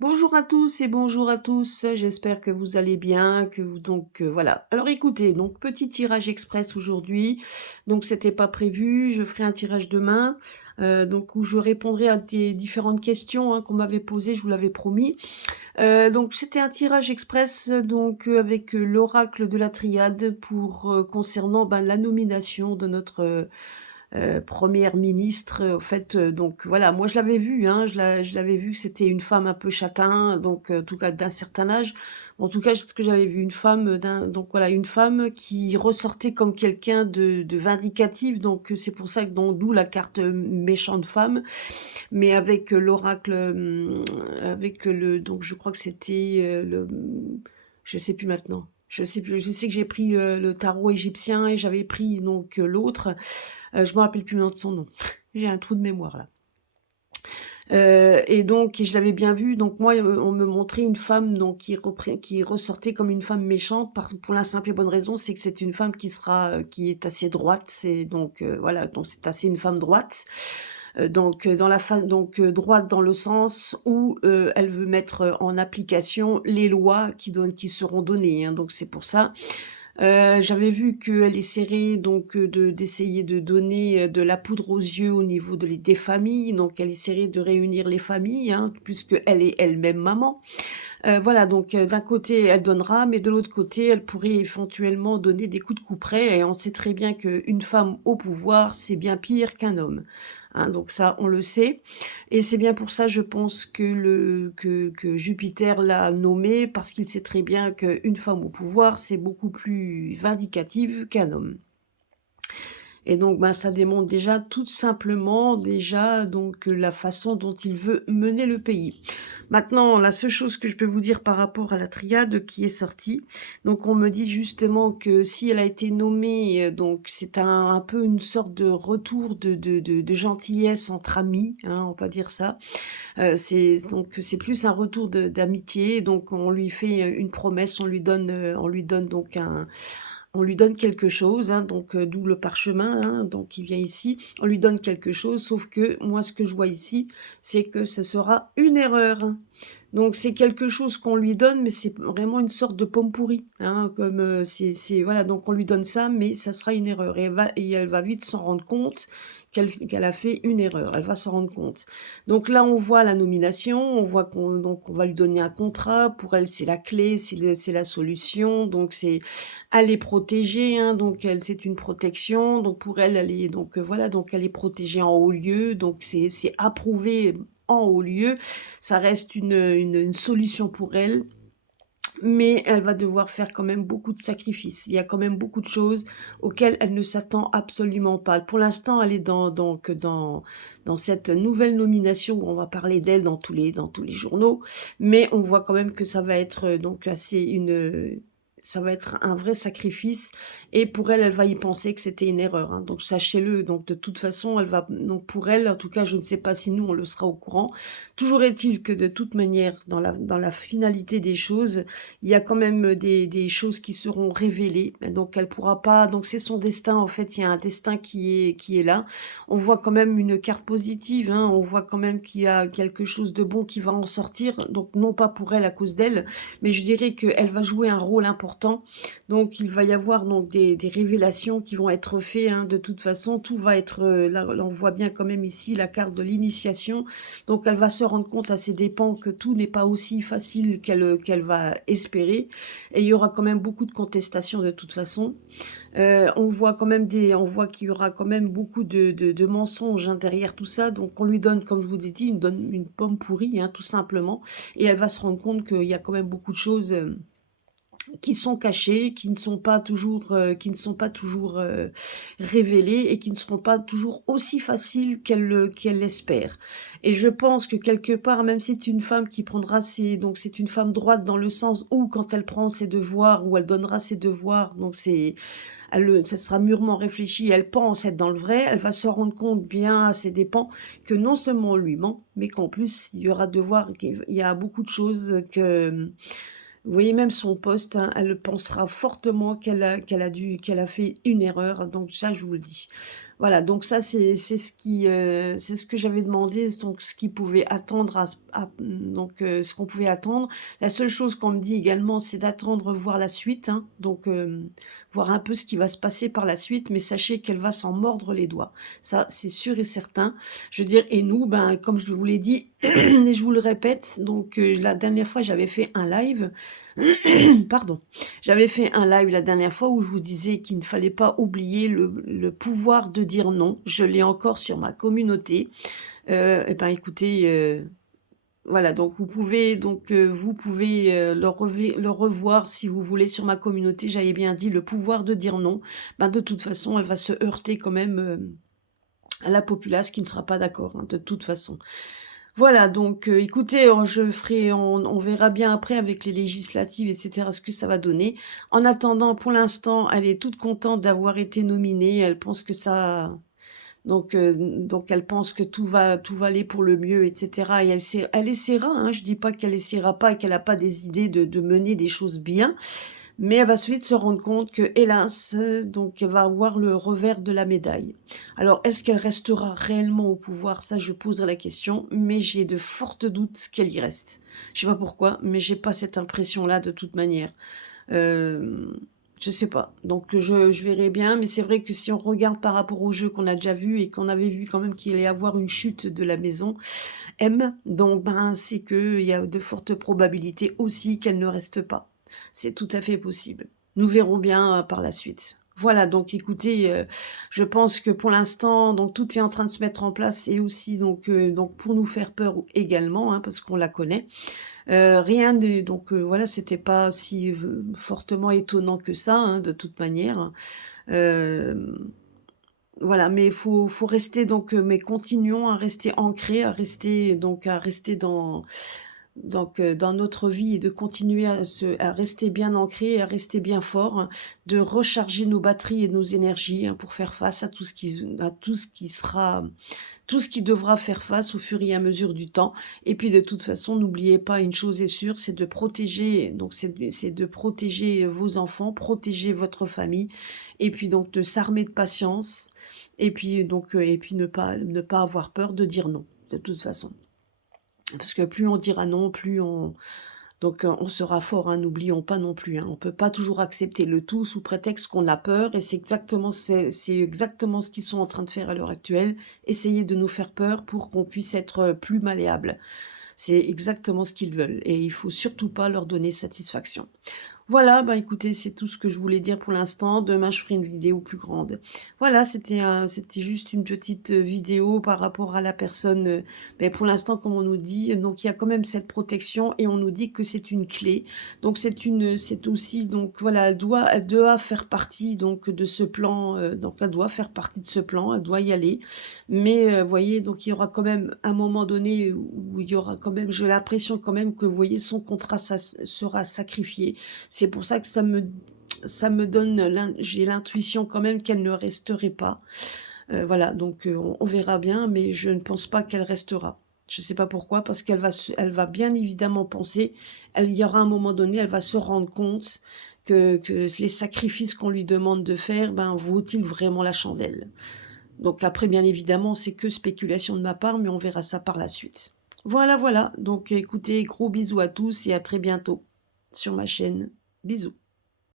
Bonjour à tous et bonjour à tous, j'espère que vous allez bien, voilà. Alors écoutez, donc petit tirage express aujourd'hui, donc c'était pas prévu, je ferai un tirage demain, donc où je répondrai à des différentes questions, hein, qu'on m'avait posées, je vous l'avais promis. Donc c'était un tirage express, avec, l'oracle de la triade pour, concernant, la nomination de notre, 1 ministre, au fait, donc voilà, moi je l'avais vu, hein, je l'avais vu que c'était une femme un peu châtain, en tout cas d'un certain âge. En tout cas, c'est ce que j'avais vu, une femme une femme qui ressortait comme quelqu'un de vindicatif, c'est pour ça que d'où la carte, méchante femme, mais avec, l'oracle, avec le donc je crois que c'était, je sais plus maintenant. Je sais plus, je sais que j'ai pris, le tarot égyptien et j'avais pris l'autre. Je me rappelle plus le nom de son nom. J'ai un trou de mémoire là. Et je l'avais bien vu, donc moi, on me montrait une femme qui ressortait comme une femme méchante pour la simple et bonne raison, c'est que c'est une femme qui est assez droite, voilà, donc c'est assez une femme droite. Dans la fa droite dans le sens où, elle veut mettre en application les lois qui seront données, hein, donc c'est pour ça. J'avais vu qu'elle essaierait d'essayer de donner, de la poudre aux yeux au niveau des familles, donc elle essaierait de réunir les familles, hein, puisqu'elle est elle-même maman. Voilà, d'un côté elle donnera, mais de l'autre côté, elle pourrait éventuellement donner des coups de couperet et on sait très bien qu'une femme au pouvoir, c'est bien pire qu'un homme, hein, donc ça, on le sait et c'est bien pour ça, je pense que Jupiter l'a nommée parce qu'il sait très bien qu'une femme au pouvoir, c'est beaucoup plus vindicative qu'un homme. Et ça démontre déjà tout simplement la façon dont il veut mener le pays. Maintenant, la seule chose que je peux vous dire par rapport à la triade qui est sortie, donc on me dit justement que si elle a été nommée, c'est un peu une sorte de retour de gentillesse entre amis, hein, on va dire ça. C'est plus un retour d'amitié, donc on lui fait, une promesse, on lui donne quelque chose, hein, d'où le parchemin, hein, donc il vient ici. On lui donne quelque chose, sauf que moi, ce que je vois ici, c'est que ce sera une erreur. Donc c'est quelque chose qu'on lui donne, mais c'est vraiment une sorte de pomme pourrie, hein, voilà, donc on lui donne ça, mais ça sera une erreur et elle va vite s'en rendre compte qu'elle a fait une erreur. Elle va s'en rendre compte. Donc là, on voit la nomination, on voit qu'on va lui donner un contrat. Pour elle, c'est la clé, c'est la solution. Elle est protégée, hein, c'est une protection. Donc pour elle, elle est voilà, donc elle est protégée en haut lieu. Donc c'est approuvé en haut lieu. Ça reste une solution pour elle, mais elle va devoir faire quand même beaucoup de sacrifices. Il y a quand même beaucoup de choses auxquelles elle ne s'attend absolument pas. Pour l'instant, elle est dans cette nouvelle nomination où on va parler d'elle dans tous les journaux, mais on voit quand même que ça va être ça va être un vrai sacrifice et pour elle, elle va y penser que c'était une erreur, hein. Donc sachez-le, de toute façon, pour elle, en tout cas, je ne sais pas si nous, on le sera au courant. Toujours est-il que de toute manière, dans la finalité des choses, il y a quand même des choses qui seront révélées. Donc elle pourra pas. Donc c'est son destin. En fait, il y a un destin qui est là. On voit quand même une carte positive. Hein, on voit quand même qu'il y a quelque chose de bon qui va en sortir. Donc non pas pour elle à cause d'elle, mais je dirais qu'elle va jouer un rôle important. Donc il va y avoir des révélations qui vont être faites. Hein, de toute façon, tout va être là. On voit bien quand même ici la carte de l'initiation. Donc elle va se rendre compte à ses dépens que tout n'est pas aussi facile qu'elle va espérer. Et il y aura quand même beaucoup de contestations de toute façon. On voit qu'il y aura quand même beaucoup de mensonges, hein, derrière tout ça. Donc on lui donne, comme je vous ai dit, on donne une pomme pourrie, hein, tout simplement. Et elle va se rendre compte qu'il y a quand même beaucoup de choses qui sont cachés, qui ne sont pas toujours révélés et qui ne seront pas toujours aussi faciles qu'elle l'espère. Et je pense que quelque part, même si c'est une femme qui prendra c'est une femme droite dans le sens où quand elle prend ses devoirs, où elle donnera ses devoirs, ça sera mûrement réfléchi, elle pense être dans le vrai, elle va se rendre compte bien à ses dépens que non seulement on lui ment, mais qu'en plus il y a beaucoup de choses que vous voyez même son poste, hein, elle pensera fortement qu'elle a fait une erreur, donc ça je vous le dis. Voilà, donc ça, c'est ce qui, c'est ce que j'avais demandé, donc ce qui pouvait attendre donc ce qu'on pouvait attendre. La seule chose qu'on me dit également, c'est d'attendre voir la suite, hein, donc voir un peu ce qui va se passer par la suite, mais sachez qu'elle va s'en mordre les doigts. Ça, c'est sûr et certain. Je veux dire et nous, ben, comme je vous l'ai dit et je vous le répète, donc la dernière fois, j'avais fait un live, pardon. J'avais fait un live la dernière fois où je vous disais qu'il ne fallait pas oublier le pouvoir de dire non. Je l'ai encore sur ma communauté. Et ben, écoutez, voilà, donc vous pouvez, le revoir si vous voulez sur ma communauté. J'avais bien dit le pouvoir de dire non. Ben, de toute façon, elle va se heurter quand même, à la populace qui ne sera pas d'accord, hein, de toute façon. Voilà, donc écoutez, on verra bien après avec les législatives et cetera ce que ça va donner. En attendant, pour l'instant, elle est toute contente d'avoir été nominée. Elle pense que ça donc elle pense que tout va aller pour le mieux et cetera et elle essaiera, hein, je dis pas qu'elle essaiera pas et qu'elle a pas des idées de mener des choses bien, mais elle va vite se rendre compte que, hélas, donc elle va avoir le revers de la médaille. Alors, est-ce qu'elle restera réellement au pouvoir? Ça, je poserai la question, mais j'ai de fortes doutes qu'elle y reste. Je sais pas pourquoi, mais j'ai pas cette impression-là de toute manière. Hem, je sais pas, donc je verrai bien, mais c'est vrai que si on regarde par rapport au jeu qu'on a déjà vu et qu'on avait vu quand même qu'il allait y avoir une chute de la maison M, donc ben, c'est qu'il y a de fortes probabilités aussi qu'elle ne reste pas. C'est tout à fait possible. Nous verrons bien, par la suite. Voilà, donc écoutez, je pense que pour l'instant, donc tout est en train de se mettre en place et aussi donc pour nous faire peur également, hein, parce qu'on la connaît. Rien de donc voilà, c'était pas si fortement étonnant que ça, hein, de toute manière. Hem voilà, mais faut rester donc, mais continuons à rester ancrés, à rester dans notre vie et de continuer à rester bien ancrés, à rester bien forts, hein, de recharger nos batteries et nos énergies, hein, pour faire face à tout ce qui devra faire face au fur et à mesure du temps. Et puis de toute façon, n'oubliez pas une chose est sûre, c'est de protéger, donc c'est de protéger vos enfants, protéger votre famille, et puis donc de s'armer de patience, et puis ne pas avoir peur de dire non, de toute façon. Parce que plus on dira non, plus on sera fort, hein, n'oublions pas non plus, hein. On peut pas toujours accepter le tout sous prétexte qu'on a peur et c'est exactement ce qu'ils sont en train de faire à l'heure actuelle, essayer de nous faire peur pour qu'on puisse être, plus malléable. C'est exactement ce qu'ils veulent et il faut surtout pas leur donner satisfaction. Voilà, bah, écoutez, c'est tout ce que je voulais dire pour l'instant. Demain, je ferai une vidéo plus grande. Voilà, c'était juste une petite, vidéo par rapport à la personne, beh, pour l'instant, comme on nous dit, donc il y a quand même cette protection et on nous dit que c'est une clé. Donc c'est aussi donc voilà, elle doit faire partie donc de ce plan, donc elle doit faire partie de ce plan, elle doit y aller. Mais, voyez, donc il y aura quand même un moment donné où il y aura quand même j'ai l'impression quand même que, vous voyez, son contrat sera sacrifié. C'est pour ça que ça me donne j'ai l'intuition quand même qu'elle ne resterait pas. Voilà, donc on verra bien, mais je ne pense pas qu'elle restera. Je ne sais pas pourquoi, parce qu'elle va bien évidemment penser, il y aura un moment donné, elle va se rendre compte que les sacrifices qu'on lui demande de faire, ben, vaut-il vraiment la chandelle? Donc après, bien évidemment, c'est que spéculation de ma part, mais on verra ça par la suite. Voilà, voilà, donc écoutez, gros bisous à tous et à très bientôt sur ma chaîne. Bisous.